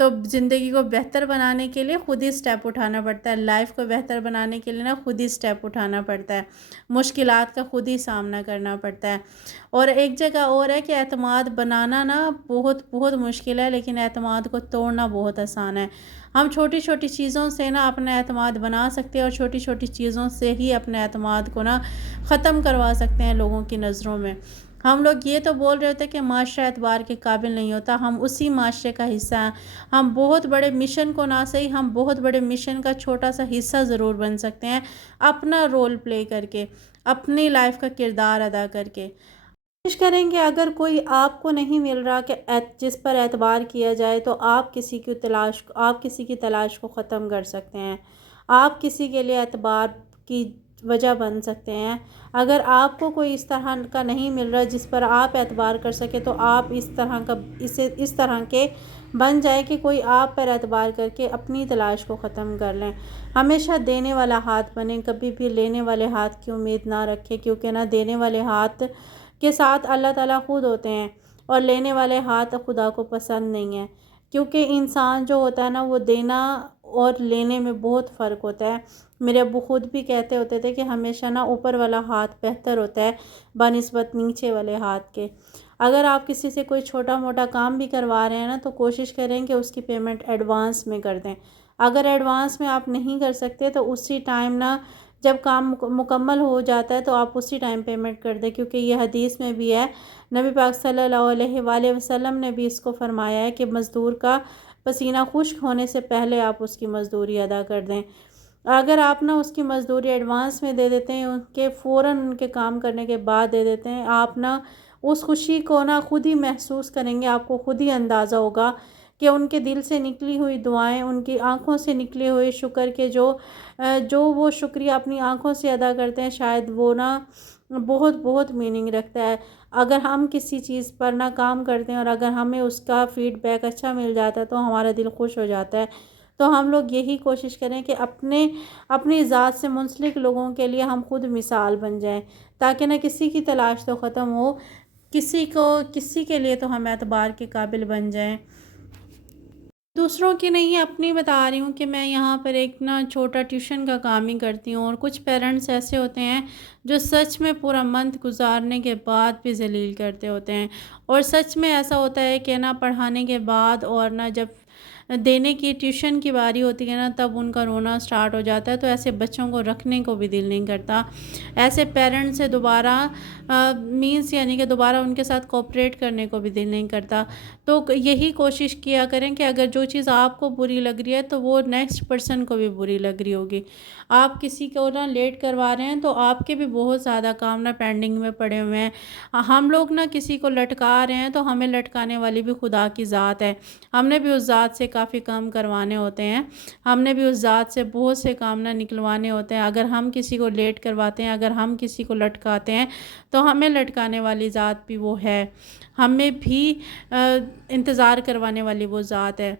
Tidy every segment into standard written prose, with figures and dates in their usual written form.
تو زندگی کو بہتر بنانے کے لیے خود ہی سٹیپ اٹھانا پڑتا ہے، لائف کو بہتر بنانے کے لیے نا خود ہی سٹیپ اٹھانا پڑتا ہے، مشکلات کا خود ہی سامنا کرنا پڑتا ہے۔ اور ایک جگہ اور ہے کہ اعتماد بنانا نا بہت بہت مشکل ہے، لیکن اعتماد کو توڑنا بہت آسان ہے۔ ہم چھوٹی چھوٹی چیزوں سے نا اپنا اعتماد بنا سکتے ہیں، اور چھوٹی چھوٹی چیزوں سے ہی اپنے اعتماد کو نا ختم کروا سکتے ہیں لوگوں کی نظروں میں۔ ہم لوگ یہ تو بول رہے ہوتے کہ معاشرہ اعتبار کے قابل نہیں ہوتا، ہم اسی معاشرے کا حصہ ہیں۔ ہم بہت بڑے مشن کو نہ صحیح، ہم بہت بڑے مشن کا چھوٹا سا حصہ ضرور بن سکتے ہیں، اپنا رول پلے کر کے، اپنی لائف کا کردار ادا کر کے۔ کوشش کریں کہ اگر کوئی آپ کو نہیں مل رہا کہ جس پر اعتبار کیا جائے، تو آپ کسی کی تلاش کو ختم کر سکتے ہیں، آپ کسی کے لیے اعتبار کی وجہ بن سکتے ہیں۔ اگر آپ کو کوئی اس طرح کا نہیں مل رہا جس پر آپ اعتبار کر سکے، تو آپ اس طرح کے بن جائے کہ کوئی آپ پر اعتبار کر کے اپنی تلاش کو ختم کر لیں۔ ہمیشہ دینے والا ہاتھ بنیں، کبھی بھی لینے والے ہاتھ کی امید نہ رکھیں، کیونکہ نہ دینے والے ہاتھ کے ساتھ اللہ تعالیٰ خود ہوتے ہیں، اور لینے والے ہاتھ خدا کو پسند نہیں ہیں، کیونکہ انسان جو ہوتا ہے نا وہ دینا اور لینے میں بہت فرق ہوتا ہے۔ میرے ابو خود بھی کہتے ہوتے تھے کہ ہمیشہ نا اوپر والا ہاتھ بہتر ہوتا ہے بنسبت نیچے والے ہاتھ کے۔ اگر آپ کسی سے کوئی چھوٹا موٹا کام بھی کروا رہے ہیں نا، تو کوشش کریں کہ اس کی پیمنٹ ایڈوانس میں کر دیں۔ اگر ایڈوانس میں آپ نہیں کر سکتے تو اسی ٹائم نا جب کام مکمل ہو جاتا ہے تو آپ اسی ٹائم پیمنٹ کر دیں، کیونکہ یہ حدیث میں بھی ہے، نبی پاک صلی اللہ علیہ وآلہ وسلم نے بھی اس کو فرمایا ہے کہ مزدور کا پسینہ خشک ہونے سے پہلے آپ اس کی مزدوری ادا کر دیں۔ اگر آپ نا اس کی مزدوری ایڈوانس میں دے دیتے ہیں، فوراً ان کے کام کرنے کے بعد دے دیتے ہیں، آپ نا اس خوشی کو نا خود ہی محسوس کریں گے، آپ کو خود ہی اندازہ ہوگا کہ ان کے دل سے نکلی ہوئی دعائیں، ان کی آنکھوں سے نکلے ہوئے شکر کے جو وہ شکریہ اپنی آنکھوں سے ادا کرتے ہیں، شاید وہ نا بہت بہت میننگ رکھتا ہے۔ اگر ہم کسی چیز پر نا کام کرتے ہیں اور اگر ہمیں اس کا فیڈ بیک اچھا مل جاتا ہے تو ہمارا دل خوش ہو جاتا ہے۔ تو ہم لوگ یہی کوشش کریں کہ اپنی ذات سے منسلک لوگوں کے لیے ہم خود مثال بن جائیں، تاکہ نہ کسی کی تلاش تو ختم ہو، کسی کے لیے تو ہم اعتبار کے قابل بن جائیں۔ دوسروں کی نہیں، اپنی بتا رہی ہوں کہ میں یہاں پر ایک نا چھوٹا ٹیوشن کا کام ہی کرتی ہوں، اور کچھ پیرنٹس ایسے ہوتے ہیں جو سچ میں پورا منتھ گزارنے کے بعد بھی ذلیل کرتے ہوتے ہیں، اور سچ میں ایسا ہوتا ہے کہ نا پڑھانے کے بعد اور نا جب دینے کی ٹیوشن کی باری ہوتی ہے نا، تب ان کا رونا سٹارٹ ہو جاتا ہے، تو ایسے بچوں کو رکھنے کو بھی دل نہیں کرتا، ایسے پیرنٹس سے دوبارہ یعنی کہ دوبارہ ان کے ساتھ کوپریٹ کرنے کو بھی دل نہیں کرتا۔ تو یہی کوشش کیا کریں کہ اگر جو چیز آپ کو بری لگ رہی ہے تو وہ نیکسٹ پرسن کو بھی بری لگ رہی ہوگی۔ آپ کسی کو نا لیٹ کروا رہے ہیں تو آپ کے بھی بہت زیادہ کام نا پینڈنگ میں پڑے ہوئے ہیں۔ ہم لوگ نا کسی کو لٹکا رہے ہیں تو ہمیں لٹکانے والی بھی خدا کی ذات ہے، ہم نے بھی اس ذات سے کافی کام کروانے ہوتے ہیں، ہم نے بھی اس ذات سے بہت سے کام نہ نکلوانے ہوتے ہیں۔ اگر ہم کسی کو لیٹ کرواتے ہیں، اگر ہم کسی کو لٹکاتے ہیں، تو ہمیں لٹکانے والی ذات بھی وہ ہے، ہمیں بھی انتظار کروانے والی وہ ذات ہے۔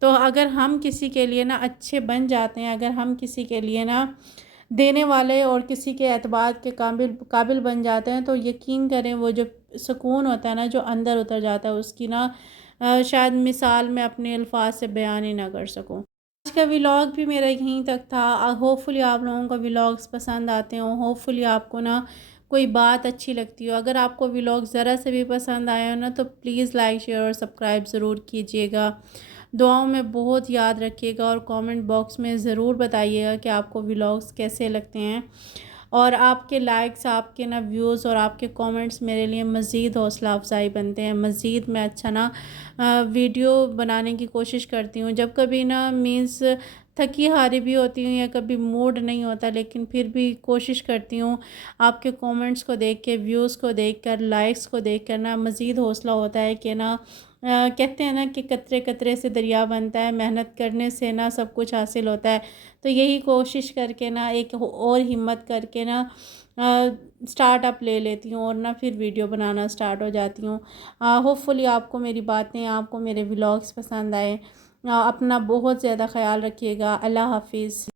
تو اگر ہم کسی کے لیے نا اچھے بن جاتے ہیں، اگر ہم کسی کے لیے نا دینے والے اور کسی کے اعتبار کے قابل بن جاتے ہیں، تو یقین کریں وہ جو سکون ہوتا ہے نا جو اندر اتر جاتا ہے، اس کی نا شاید مثال میں اپنے الفاظ سے بیان ہی نہ کر سکوں۔ آج کا ولاگ بھی میرا یہیں تک تھا، ہوپفلی آپ لوگوں کو ولاگز پسند آتے ہوں، ہوپفلی آپ کو نا کوئی بات اچھی لگتی ہو۔ اگر آپ کو ولاگ ذرا سے بھی پسند آیا ہو نا تو پلیز لائک شیئر اور سبسکرائب ضرور کیجیے گا، دعاؤں میں بہت یاد رکھیے گا، اور کامنٹ باکس میں ضرور بتائیے گا کہ آپ کو ولاگز کیسے لگتے ہیں، اور آپ کے لائکس، آپ کے نا ویوز اور آپ کے کامنٹس میرے لیے مزید حوصلہ افزائی بنتے ہیں، مزید میں اچھا نا ویڈیو بنانے کی کوشش کرتی ہوں۔ جب کبھی نا تھکی ہاری بھی ہوتی ہوں یا کبھی موڈ نہیں ہوتا، لیکن پھر بھی کوشش کرتی ہوں، آپ کے کامنٹس کو دیکھ کے، ویوز کو دیکھ کر، لائکس کو دیکھ کر نا مزید حوصلہ ہوتا ہے کہ نا کہتے ہیں نا کہ قطرے قطرے سے دریا بنتا ہے، محنت کرنے سے نا سب کچھ حاصل ہوتا ہے۔ تو یہی کوشش کر کے نا ایک اور ہمت کر کے نا سٹارٹ اپ لے لیتی ہوں، اور نا پھر ویڈیو بنانا سٹارٹ ہو جاتی ہوں۔ ہوپفلی آپ کو میری باتیں، آپ کو میرے ولاگز پسند آئے۔ اپنا بہت زیادہ خیال رکھیے گا۔ اللہ حافظ۔